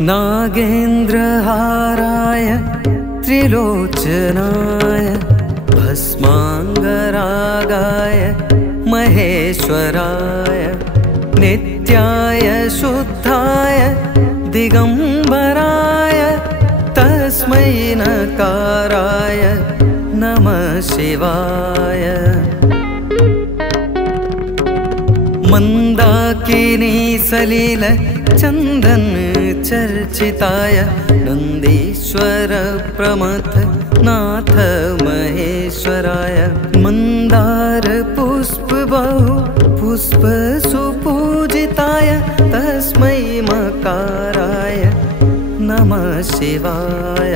नागेन्द्रहाराय त्रिलोचनाय भस्माङ्गरागाय महेश्वराय नित्याय शुद्धाय दिगम्बराय तस्मै नकाराय नमः शिवाय। मन्दाकिनी सलिल चन्दन चर्चिताय नन्दीश्वर प्रमथ नाथ महेश्वराय मन्दार पुष्प बहु पुष्प सुपूजिताय तस्मै मकाराय नमः शिवाय।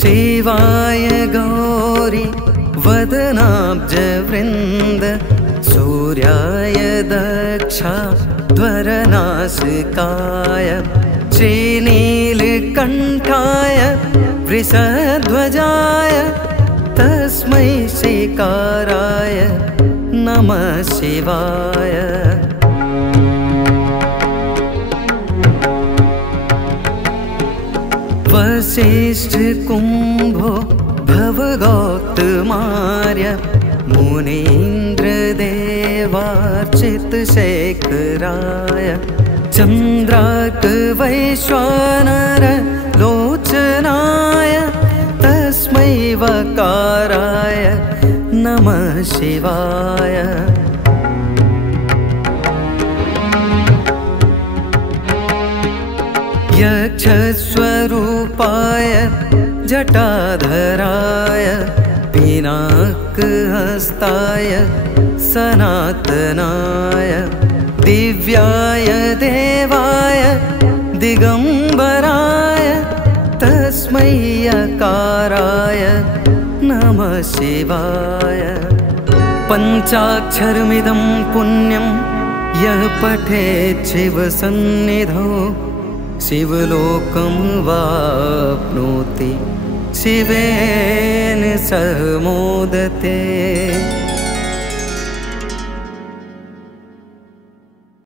शिवाय गौरी वदनाब्जवृन्द सूर्याय दक्षाध्वरनासिकाय श्रीनीलकण्ठाय वृषध्वजाय तस्मै शिकाराय नमः शिवाय। वसिष्ठ कुम्भो भवगौतमार्य मुनीन्द्रदेवार्चितशेखराय चन्द्रार्क वैश्वानर लोचनाय तस्मै वकाराय नमः शिवाय। यक्षस्वरूपाय जटाधराय पिनाकहस्ताय सनातनाय दिव्याय देवाय दिगम्बराय तस्मै यकाराय नमः शिवाय। पञ्चाक्षरमिदं पुण्यं यः पठेत् शिवसन्निधौ शिवलोकं वाप्नोति शिवेन सह मोदते।